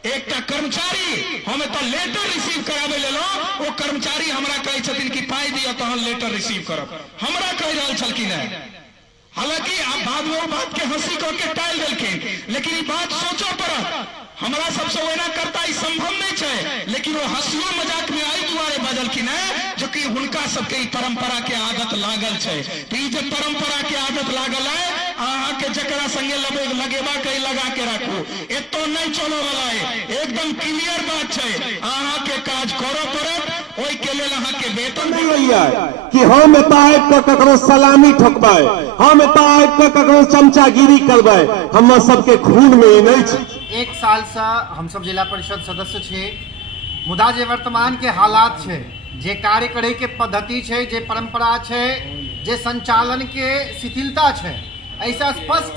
एक कर्मचारी हमें तो लेटर रिसीव करावे ले लो, वो कर्मचारी हमरा कहे छथिन कि पाई दियो तो हम लेटर रिसीव करब, हमरा कह रहल छलखिन है। हालांकि आप बाद में वो बात के हंसी करके टाल देलखिन, लेकिन ये बात सोचो पड़त। हमरा सबसे ओना करता ई संभव नहीं है, लेकिन वो हंसियो मजाक में आई दुआरे बजलखिन है जो कि हुनका सबके ई परंपरा के आदत लागल है। तो ई जे परंपरा के आदत लागल है, अहाँ के जकरा संगे लगेबा के लगा के रखू, एतो नहीं चलो वाला है। एकदम क्लियर बात है, अहाँ के काज करो पड़त, ओई के लेल अहाँ के वेतन नहीं भैया कि हम एताएब के ककरो सलामी ठोकबै, हम एताएब के ककरो चमचागिरी करबै, हम सबके खून में ई नहीं छै। एक साल से हम सब जिला परिषद सदस्य छे, मुदा जे वर्तमान के हालात छे, जे कार्य करे के पद्धति छे, जे परंपरा छे, जे संचालन के शिथिलता छे, ऐसा स्पष्ट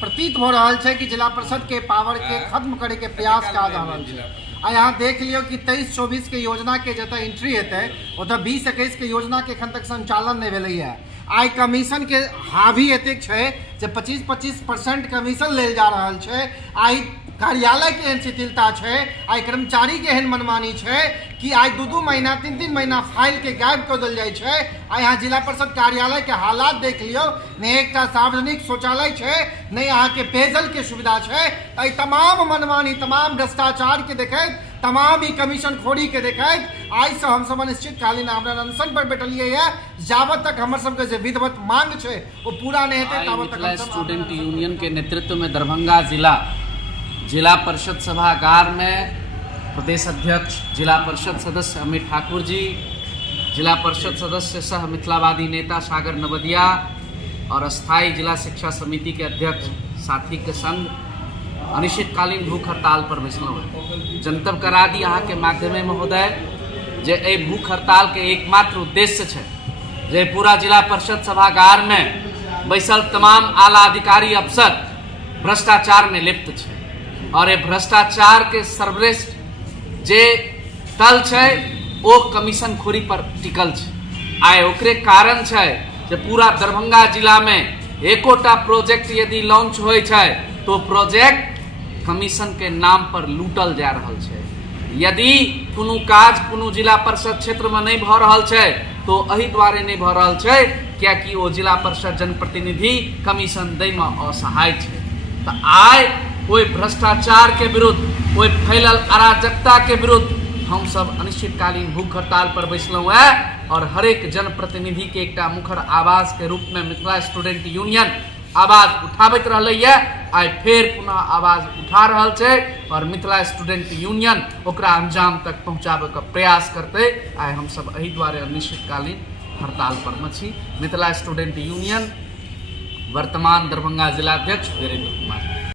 प्रतीत हो रहा है कि जिला परिषद के पावर के खत्म करे के प्रयास कहा जा रहा है। आ यहाँ देख लियो कि 23-24 के योजना के जतः एंट्री हेतै ओतः 20-21 के योजना के एखन तक संचालन नहीं भेलै है। आई कमीशन के हावी एतेक छै जे 25-25% कमीशन लेल जा रहल छै। आई कार्यालय के एहन शिथिलता छै, आई कर्मचारी के एहन मनमानी छै कि आई 2-2 महीना 3-3 महीना फाइल के गायब कर देल जाय छै। आ यहाँ जिला परिषद कार्यालय के हालात देख लियो, नहीं एक सार्वजनिक शौचालय छै, नहीं यहाँ के पेयजल के सुविधा छै। आई तमाम मनमानी, तमाम भ्रष्टाचार के देखैत, तमाम ही कमीशन खोरी के देखैत आई से हम सब अनिश्चितकालीन आमरण अनशन पर बैठलिए है। जावत तक हमर सबके जे विधिवत मांग छै वो पूरा नहीं हेतै तावत तक हम सब स्टूडेंट यूनियन के नेतृत्व में दरभंगा जिला परिषद सभागार में प्रदेश अध्यक्ष जिला परिषद सदस्य अमित ठाकुर जी, जिला परिषद सदस्य सह मिथिलावादी नेता सागर नवदिया और अस्थाई जिला शिक्षा समिति के अध्यक्ष साथी के संग अनिश्चितकालीन भूख हड़ताल पर बैसलौं है। जनतब करा दी अहाँ के माध्यमे महोदय जे एहि भूख हड़ताल के एकमात्र उद्देश्य है जे पूरा जिला परिषद सभागार में बैसल तमाम आला अधिकारी अफसर भ्रष्टाचार में लिप्त है और ये भ्रष्टाचार के सर्वश्रेष्ठ जे तल है वो कमीशन खोरी पर टिकल है। आए ओकरे कारण है जे पूरा दरभंगा जिला में एकोटा प्रोजेक्ट यदि लॉन्च होय छै तो प्रोजेक्ट कमीशन के नाम पर लूटल जा रहल छै। यदि कोनो काज कोनो जिला परिषद क्षेत्र में नहीं भ रहल छै तो एहि द्वारे नहीं भ रहल छै कियाकि ओ जिला परिषद जनप्रतिनिधि कमीशन दै में असहाय छै। तो आय ओहि भ्रष्टाचार के विरुद्ध, ओहि फैलल अराजकता के विरुद्ध हम सब अनिश्चितकालीन भूख हड़ताल पर बैसलौं है और हरेक जनप्रतिनिधि के एकटा मुखर आवाज के रूप में मिथिला स्टूडेंट यूनियन आवाज उठाबैत रहलै है। आई फिर पुनः आवाज उठा रहल छै और मिथिला स्टूडेंट यूनियन ओकरा अंजाम तक पहुंचाबे का प्रयास करते। आई हम सब एहि द्वारे अनिश्चितकालीन हड़ताल पर में छी। मिथिला स्टूडेंट यूनियन वर्तमान दरभंगा जिलाध्यक्ष वीरेंद्र कुमार।